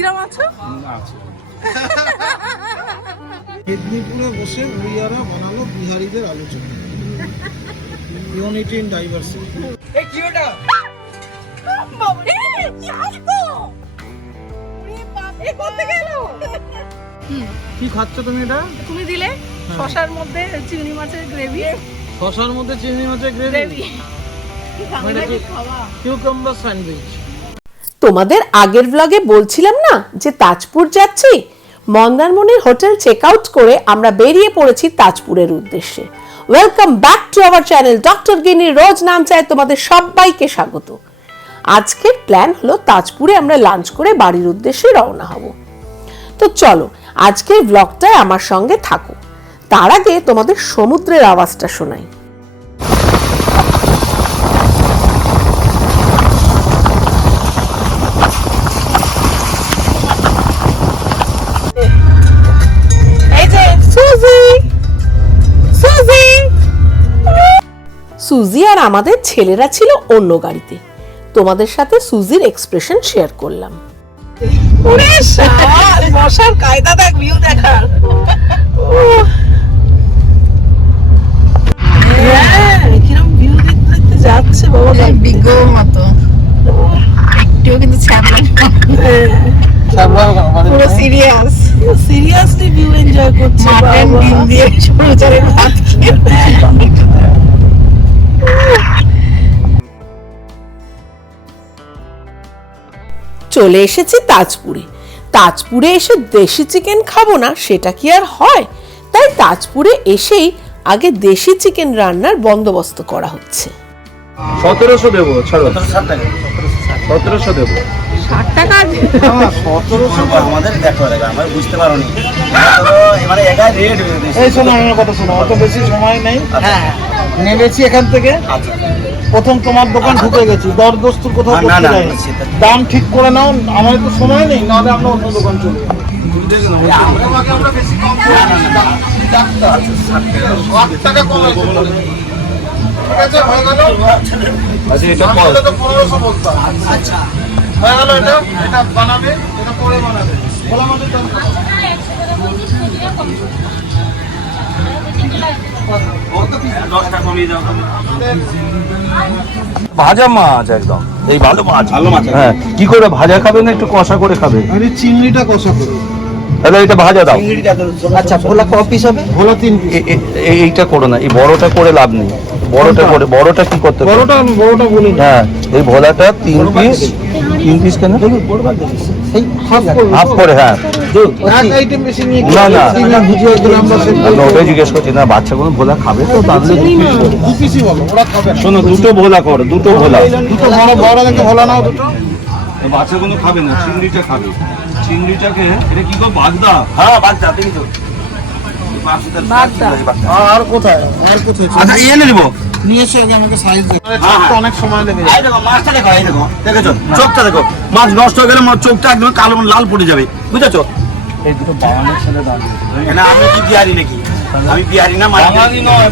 কিরম আছো? মেদিনীপুরে বসে ভুইয়ারা বানালো বিহারিদের আলোচনা। ইউনিটি ইন ডাইভার্সিটি কি খাচ্ছ তুমি এটা? তুমি দিলে? শশার মধ্যে চিংড়ি মাছের গ্রেভি। শশার মধ্যে চিংড়ি মাছের গ্রেভি? গ্রেভি। কিউকাম্বার স্যান্ডউইচ তোমাদের আগের ব্লগে বলছিলাম না যে তাজপুর যাচ্ছি? মন্দারমণির হোটেল চেক আউট করে আমরা বেরিয়ে পড়েছি তাজপুরের উদ্দেশ্যে। Welcome back to our channel doctor গিনি রোজ নাম চায় তোমাদের সবাইকে স্বাগত। আজকের প্ল্যান হলো তাজপুরে আমরা লাঞ্চ করে বাড়ির উদ্দেশ্যে রওনা হব। তো চলো, আজকের ব্লগটায় আমার সঙ্গে থাকো। তার আগে তোমাদের সমুদ্রের আওয়াজটা শোনাই। সুজি আর আমাদের ছেলেরা ছিল অন্য গাড়িতে। তোমাদের সাথে সুজির এক্সপ্রেশন শেয়ার করলাম। ওরে কায়দা দেখ ভিউ দেখার। হ্যাঁ, কিরম ভিউ দেখতে দেখতে যাচ্ছে বাবা বিজ্ঞ মতো। একটুও কিন্তু ছাড়লাম পুরো সিরিয়াস সিরিয়াসলি ভিউ এনজয় করছে মাটন ডিম দিয়ে সরু চালের ভাত খেয়ে। চলে এসেছি তাজপুরে। তাজপুরে এসে দেশি চিকেন খাব না, সেটা কি আর হয়? তাই তাজপুরে এসেই আগে দেশি চিকেন রান্নার বন্দোবস্ত করা হচ্ছে। সতেরোশো দেবো সতেরোশো দেবো। ষাট টাকা সতেরোশো আমাদের দেখো আমরা বুঝতে পারো নি এবারে একা রেট এই শোনো আমার কথা শোনো অত বেশি সময় নেই। হ্যাঁ নেমেছি এখান থেকে। প্রথম তোমার দোকান ঢুকে গেছি দর দস্তুর কোথাও করতে সেটা- দাম ঠিক করে নাও আমার তো সময় নেই নাহলে আমরা অন্য দোকান চলে যাব। ষাট টাকা। কমে গেল। ঠিক আছে, হয়ে গেল? আচ্ছা এটা কল তাহলে তো পনেরোশো বলতাম। হয়ে গেল এটা? এটা বানাবে, এটা পরে বানাবে। কমিয়ে দাও ভাজা মাছ একদম। এই ভালো মাছ। ভালো মাছ। হ্যাঁ। কি করে ভাজা খাবে না একটু কষা করে খাবে? আমি চিংড়িটা কষা করি। তাহলে এটা ভাজা দাও। আচ্ছা ভোলা ক পিস হবে? ভোলা তিন এইটা করো না এই বড়টা করে লাভ নেই। বড়টা করে বড়টা কি করতে বড়টা আমি বড়টা বলি হ্যাঁ এই ভোলাটা তিন পিস তিন পিস কেন? এই হাফ করে। হ্যাঁ। না, না। আমরা ওটাই জিজ্ঞেস করছি না বাচ্চাগুলো ভোলা খাবে তো? তাহলে শোনো দুটো ভোলা করো দুটো ভোলা। দুটো বড় বড় দেখে ভোলা নাও দুটো। বাচ্চাগুলো খাবে না চিংড়িটা খাবে। চিংড়িটাকে এটা কি করে বাগদা? হ্যাঁ বাদ দাও দেখি তো আর কোথায়? আর কোথায় আচ্ছা ইয়ে এনে নিয়ে এসে আগে আমাকে সাইজ দেখো। হ্যাঁ, হ্যাঁ। অনেক সময় লেগে এই দেখো মাছটা দেখো এই দেখো দেখেছ? চোখটা দেখো। মাছ নষ্ট হয়ে গেলে চোখটা একদম কালো লাল পড়ে যাবে। বুঝেছ? এই দুটো বাঙালির ছেলে দাঁড়িয়ে না আমি কি বিহারি নাকি? আমি বিহারি না বাঙালি নয়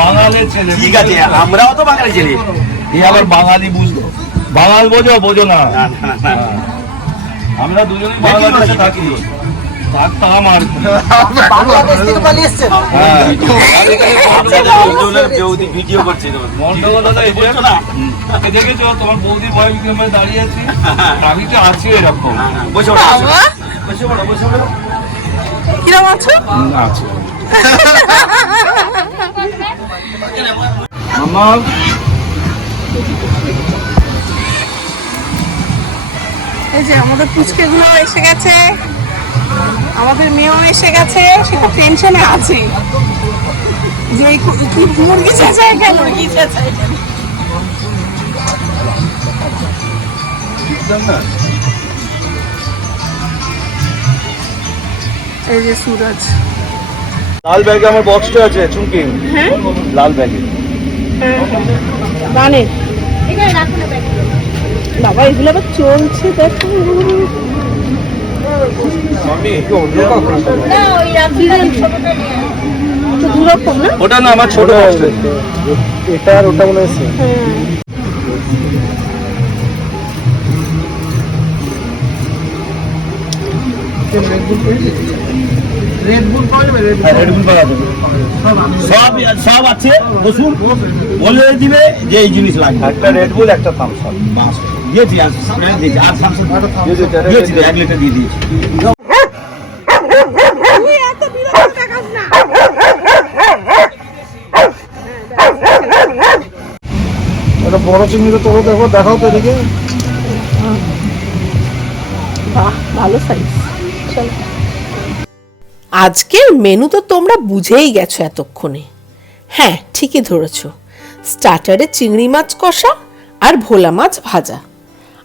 বাঙালির ছেলে। ঠিক আছে আমরাও তো বাঙালি ছেলে। আবার বাঙালি বুঝলো। বাঙাল বোঝো বোঝো না। আমরা দুজনেই বাংলাদেশে থাকি। দাঁড়িয়ে আছি আমি তো আমার এই যে আমাদের পুচকে গুলো এসে গেছে। আমাদের মেয়েও এসে গেছে সে খুব টেনশনে আছে। যে কু- মুরগি চেঁচায় কেন? মুরগি চেঁচায় এই যে সুরজ। লাল ব্যাগে আমার বক্সটা আছে চুমকি। লাল ব্যাগে। গানে বাবা এগুলো আবার চলছে দেখো। ওটা না আমার ছোট এটা আর ওটা মনে হচ্ছে রেড বুল পাওয়া যাবে রেড হ্যাঁ, Red Bull পাওয়া যাবে। সব সব আছে বসুন। বলে দিবে যে এই জিনিস লাগবে। একটা রেড বুল একটা থামস দিয়েছি আর এক লিটার দিয়ে দিয়েছি তুই এত বিরক্ত দেখাস না একটা বড় চিংড়িতে তোকে দেখো দেখাও তো এদিকে। বাহ ভালো সাইজ আজকের মেনু তো তোমরা বুঝেই গেছো এতক্ষণে। হ্যাঁ ঠিকই ধরেছ। স্টার্টারে চিংড়ি মাছ কষা আর ভোলা মাছ ভাজা।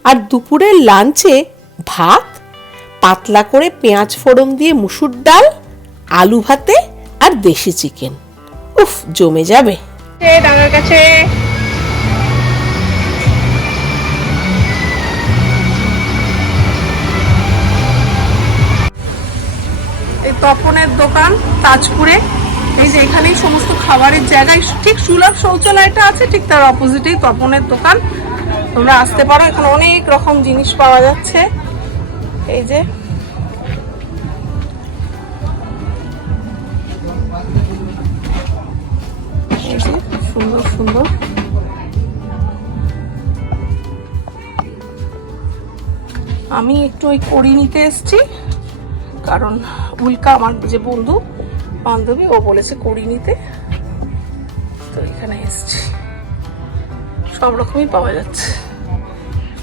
আর দুপুরের লাঞ্চে ভাত পাতলা করে পেঁয়াজ ফোড়ন দিয়ে মুসুর ডাল আলু ভাতে আর দেশি চিকেন উফ জমে যাবে। ডাঙার কাছে। তপনের দোকান, তাজপুরে। এই যে এখানেই সমস্ত খাবারের জায়গায় ঠিক সুলভ শৌচালয়টা আছে, ঠিক তার অপোজিটেই তপনের দোকান। তোমরা আসতে পারো, এখানে অনেক রকম জিনিস পাওয়া যাচ্ছে। এই যে, সুন্দর সুন্দর। আমি একটু ওই কড়ি নিতে এসেছি। কারণ উল্কা আমার যে বন্ধু, বান্ধবী, ও বলেছে কড়ি নিতে। তো এখানে এসেছি। সব রকমই পাওয়া যাচ্ছে।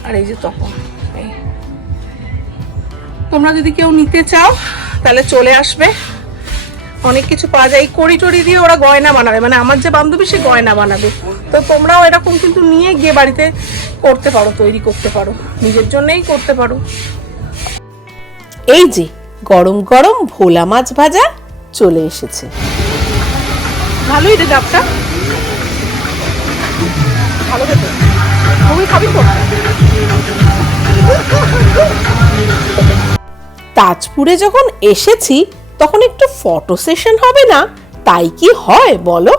আর এই যে তখন এই। তোমরা যদি কেউ নিতে চাও, তাহলে চলে আসবে। অনেক কিছু পাওয়া যায়। এই কড়ি টড়ি দিয়ে ওরা গয়না বানাবে। মানে আমার যে বান্ধবী, সে গয়না বানাবে। তো তোমরাও এরকম কিন্তু নিয়ে গিয়ে বাড়িতে করতে পারো, তৈরি করতে পারো। নিজের জন্যই করতে পারো। এই যে গরম গরম ভোলা মাছ ভাজা চলে এসেছে। ভালোই রে ডাবটা। ভালো খেতে। তুমি খাবি তো? তাজপুরে যখন এসেছি তখন একটু ফটো সেশন হবে না? তাই কি হয় বলো?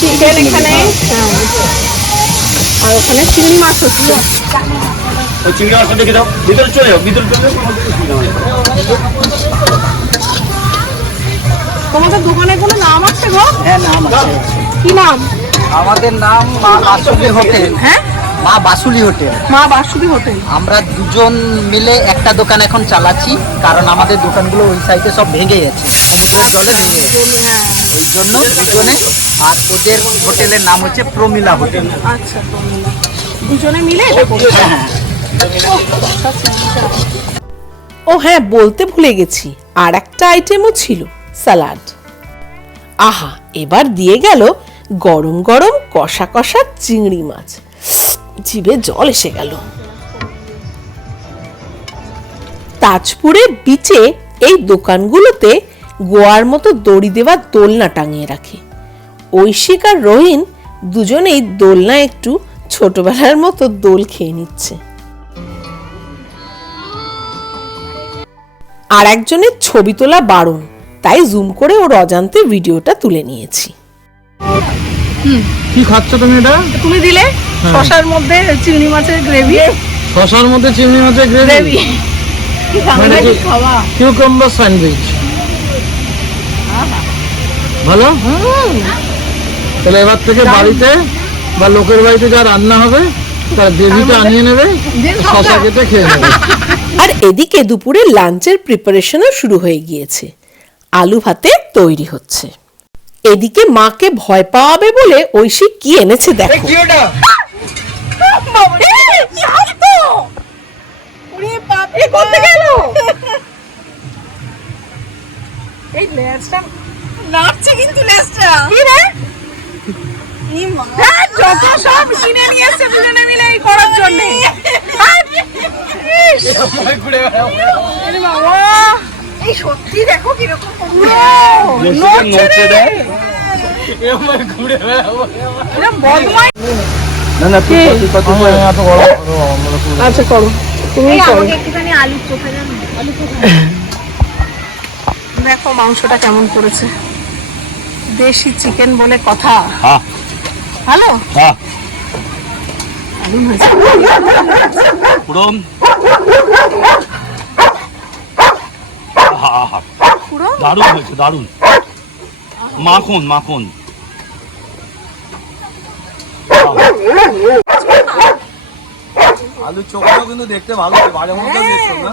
চিকেন এখানে হ্যাঁ। আর ওখানে চিংড়ি মাছ হচ্ছে। ওই চিংড়ি মাছটা দেখে দাও। ভিতরে চলে যাও ভিতরে চলে যাও কোনো তোমাদের দোকানে কোনো নাম আছে গো? হ্যাঁ নাম আছে। কি নাম? আমাদের নাম মা হোটেল। হ্যাঁ? মা বাসুলি হোটেল। মা বাসুলি হোটেল। আমরা দুজন মিলে একটা দোকান এখন চালাচ্ছি কারণ আমাদের দোকানগুলো ওই সাইডে সব ভেঙে গেছে। সমুদ্রের জলে ভেঙে গেছে। হ্যাঁ। ওই জন্য দুজনে আর ওদের হোটেলের নাম হচ্ছে প্রমিলা হোটেল। আচ্ছা দুজনে মিলে হ্যাঁ। ও হ্যাঁ বলতে ভুলে গেছি। আর একটা আইটেমও ছিল স্যালাড আহা এবার দিয়ে গেল গরম গরম কষা কষা চিংড়ি মাছ। জিভে জল এসে গেল। তাজপুরে বিচে এই দোকানগুলোতে গোয়ার মতো দড়ি দেওয়া দোলনা টাঙিয়ে রাখে। ঐশিক আর রহিন দুজনেই দোলনা একটু ছোটবেলার মতো দোল খেয়ে নিচ্ছে। আর একজনের ছবি তোলা বারণ, তাই জুম করে ওর অজান্তে ভিডিওটা তুলে নিয়েছি। কি খাচ্ছ তুমি এটা? তুমি দিলে শশার মধ্যে চিংড়ি মাছের গ্রেভি শশার মধ্যে চিংড়ি মাছের গ্রেভি মানে কি? খাওয়া। কিউকাম্বার স্যান্ডউইচ ভালো? তাহলে এবার থেকে বাড়িতে বা লোকের বাড়িতে যা রান্না হবে তার গ্রেভিটা আনিয়ে নেবে শশা কেটে খেয়ে নেবে। আর এদিকে দুপুরে লাঞ্চের প্রিপারেশনও শুরু হয়ে গিয়েছে। আলু ভাতে তৈরি হচ্ছে। এদিকে মাকে ভয় পাওয়াবে বলে ঐশী কি এনেছে দেখো। গেল এই সত্যি দেখো কীরকম নড়ছে রে। না না তুই কত কত। আচ্ছা করো। তুমি করো। একটুখানি চোখা দেখো মাংসটা কেমন করেছে। দেশি চিকেন বলে কথা। হ্যালো হ্যাঁ। পুরো আহা, আহা, পুরো দারুণ হয়েছে দারুণ। মাখন মাখন। আলু চোখাও কিন্তু দেখতে ভালো বাজে মতো দেখছ না?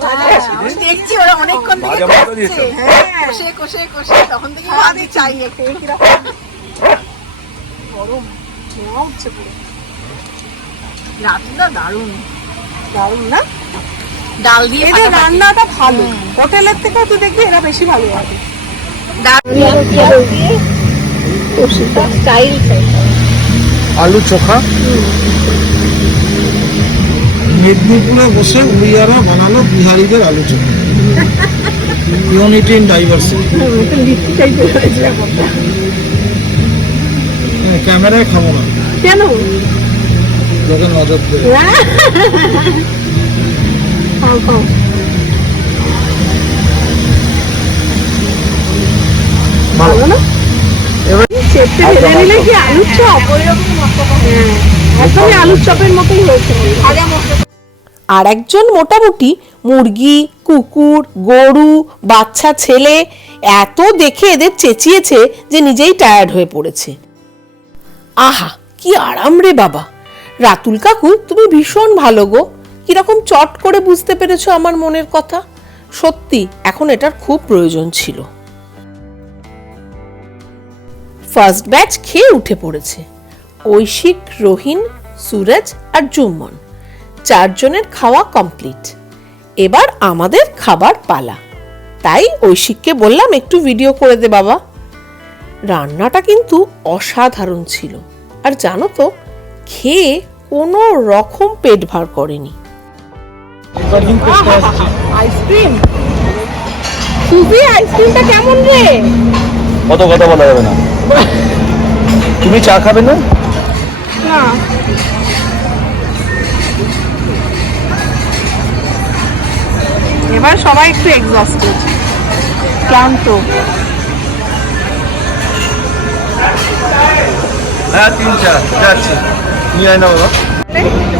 আমি দেখছি ওরা অনেকক্ষণ থেকে বাজে মতো দিয়েছ? হ্যাঁ কষে কষে কষে। তখন থেকে ভাবি চাই একটু কীরকম? গরম ধোঁয়া উঠছে পুরো। রাতুদা দারুণ। দারুণ না? ডাল দিয়ে এদের রান্নাটা ভালো। হোটেলের থেকে তুই দেখবি এরা বেশি ভালো হবে আলু চোখা। মেদিনীপুরে বসে উড়িয়ারা বানালো বিহারিদের আলু চোখা। ইউনিটি ইন ডাইভার্সিটি ক্যামেরায় খাব না। কেন? লোকে নজর খাও ভালো না এবার চেপটে ভেজে নিলে কি আলুর চপ? হ্যাঁ। একদমই আলুর চপের মতোই হয়েছে আর একজন মোটামুটি মুরগি কুকুর গরু বাচ্চা ছেলে এত দেখে এদের চেঁচিয়েছে যে নিজেই টায়ার্ড হয়ে পড়েছে। আহা কি আরাম রে বাবা। রাতুল কাকু তুমি ভীষণ ভালো গো। কীরকম চট করে বুঝতে পেরেছ আমার মনের কথা? সত্যি, এখন এটার খুব প্রয়োজন ছিল। ফার্স্ট ব্যাচ খেয়ে উঠে পড়েছে। ঐশিক, রহিন, সুরজ আর জুম্মন। চারজনের খাওয়া কমপ্লিট এবার আমাদের খাবার পালা। তাই ঐশিককে বললাম, একটু ভিডিও করে দে বাবা। রান্নাটা কিন্তু অসাধারণ ছিল। আর জানো তো, খেয়ে কোনো রকম পেট ভার করেনি। আইসক্রিম সুজি আইসক্রিমটা কেমন রে? কত কথা বলা যাবে না। তুমি চা খাবে না? না। এবার সবাই একটু এক্সস্টেড ক্লান্ত। হ্যাঁ তিন চার যাচ্ছি। নিয়ে আয় না বাবা।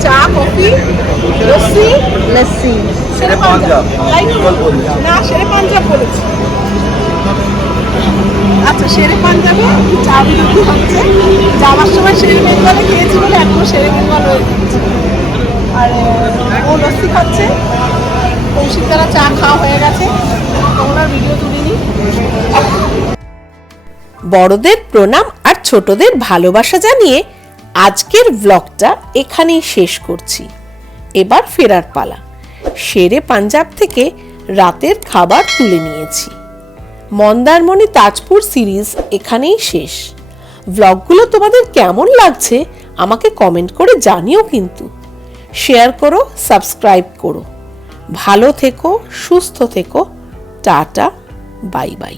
চা কফি লস্যি লস্যি। পাঞ্জাব। না শেরে পাঞ্জাব বলেছি। আচ্ছা শেরে পাঞ্জাবে চা হচ্ছে। যাওয়ার সময় শেরে বেঙ্গলে খেয়েছি বলে এখনও শেরে বেঙ্গল আর ও লস্যি খাচ্ছে। কৌশিক দ্বারা চা খাওয়া হয়ে গেছে। তোমরা ভিডিও তুলিনি। বড়দের প্রণাম আর ছোটদের ভালোবাসা জানিয়ে আজকের ব্লগটা এখানেই শেষ করছি। এবার ফেরার পালা। শেরে পাঞ্জাব থেকে রাতের খাবার তুলে নিয়েছি। মন্দারমণি তাজপুর সিরিজ এখানেই শেষ। ব্লগগুলো তোমাদের কেমন লাগছে আমাকে কমেন্ট করে জানিও কিন্তু। শেয়ার করো সাবস্ক্রাইব করো। ভালো থেকো, সুস্থ থেকো। Tata bye bye